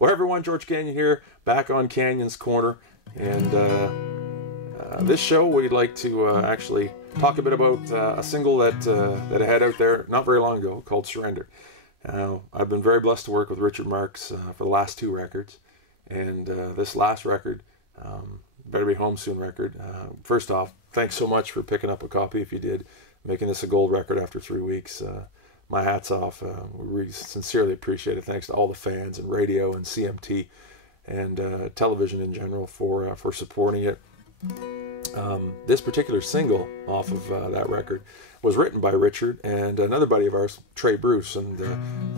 Well, everyone, George Canyon here, back on Canyon's Corner, and this show we'd like to actually talk a bit about a single that I had out there not very long ago called Surrender. I've been very blessed to work with Richard Marx for the last 2 records, and this last record, Better Be Home Soon record. First off, thanks so much for picking up a copy if you did, making this a gold record after 3 weeks. My hat's off. We really sincerely appreciate it. Thanks to all the fans and radio and CMT and television in general for supporting it. This particular single off of that record was written by Richard and another buddy of ours, Trey Bruce, and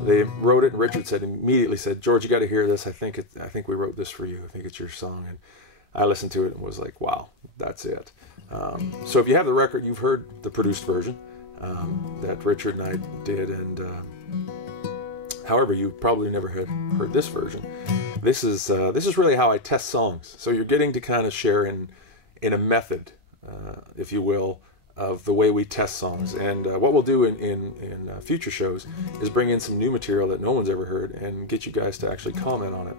they wrote it. And Richard immediately said, "George, you got to hear this. I think we wrote this for you. I think it's your song." And I listened to it and was like, "Wow, that's it." So if you have the record, you've heard the produced version that Richard and I did, and however, you probably never had heard this version. This is really how I test songs. So you're getting to kind of share in a method, if you will, of the way we test songs. And what we'll do in future shows is bring in some new material that no one's ever heard and get you guys to actually comment on it.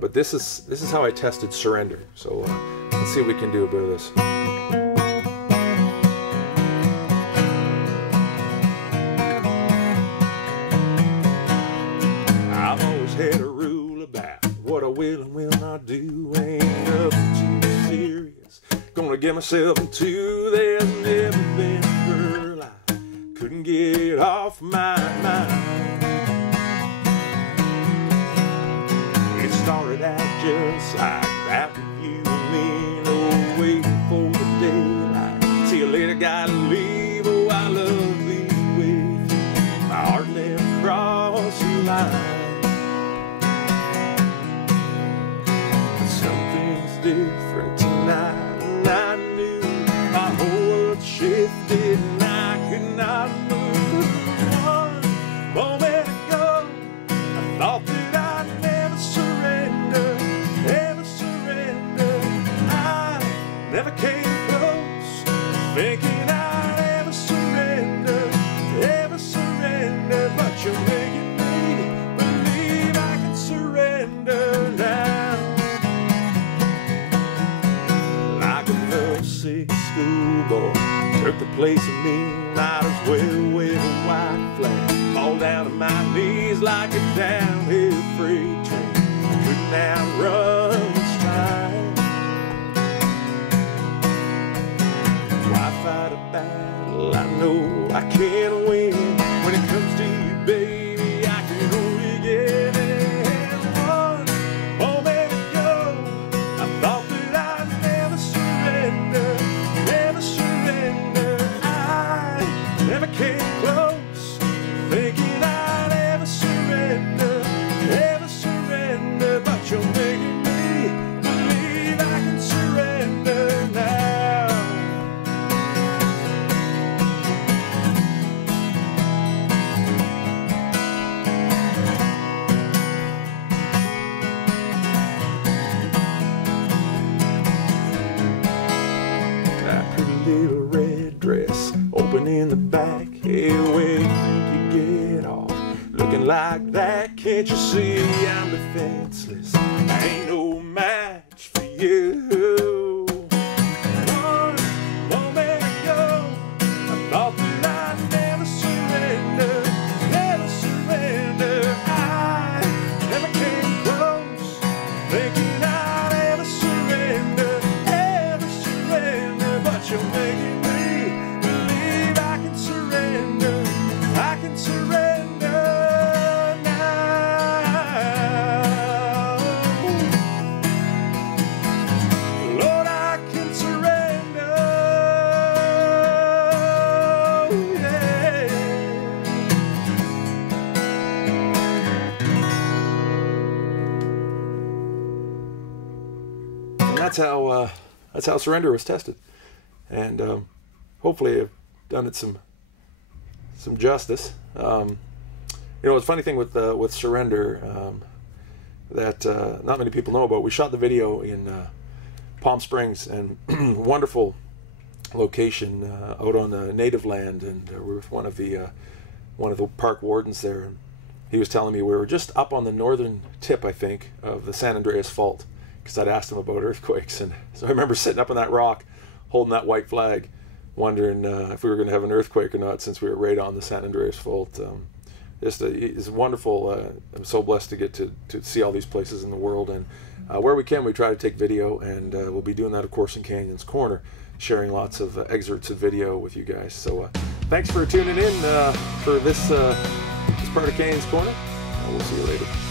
But this is how I tested Surrender. So let's see if we can do a bit of this. I've always had a rule about what I will and will not do. Ain't nothing too serious gonna get myself into. There's never been a girl I couldn't get off my mind. It started out just like that with you and me, no waiting for the daylight. See you later, gotta leave. Oh, I love being with you. My heart never crossed the line. But something's different tonight. I knew my whole world shifted and I could not move. One moment ago, I thought that I'd never surrender, never surrender. I never came close, thinking I'd ever surrender, but you're making me believe I can surrender now. Sick schoolboy took the place of me. Might as well wave a white flag, fall down to my knees like a downhill freight train. I couldn't outrun this time. Why fight a battle I know I can't win? When it comes to you, baby, I can only get in. One moment ago, I thought that I'd never surrender, never surrender. I never came close, thinking I'd ever surrender, never surrender. But you're making me believe I can surrender now. That pretty little red dress, open in the back. Hey, where you think you get off? Looking like that, can't you see I'm defenseless? I ain't no match for you. One moment ago, I thought that I'd never surrender, never surrender. I never came close, thinking I'd ever surrender, ever surrender. But you're making me believe I can surrender, I can surrender now. Lord, I can surrender, yeah. And that's how Surrender was tested. And hopefully I've done it some justice. You know, it's a funny thing with Surrender that not many people know about. We shot the video in Palm Springs, and wonderful location out on the native land, and we were with one of the park wardens there. he was telling me we were just up on the northern tip, I think, of the San Andreas Fault, because I'd asked him about earthquakes. And so I remember sitting up on that rock, holding that white flag, wondering if we were going to have an earthquake or not, since we were right on the San Andreas Fault. It's wonderful. I'm so blessed to get to see all these places in the world, and where we can, we try to take video, and we'll be doing that, of course, in Canyons Corner, sharing lots of excerpts of video with you guys. So thanks for tuning in for this part of Canyons Corner. We'll see you later.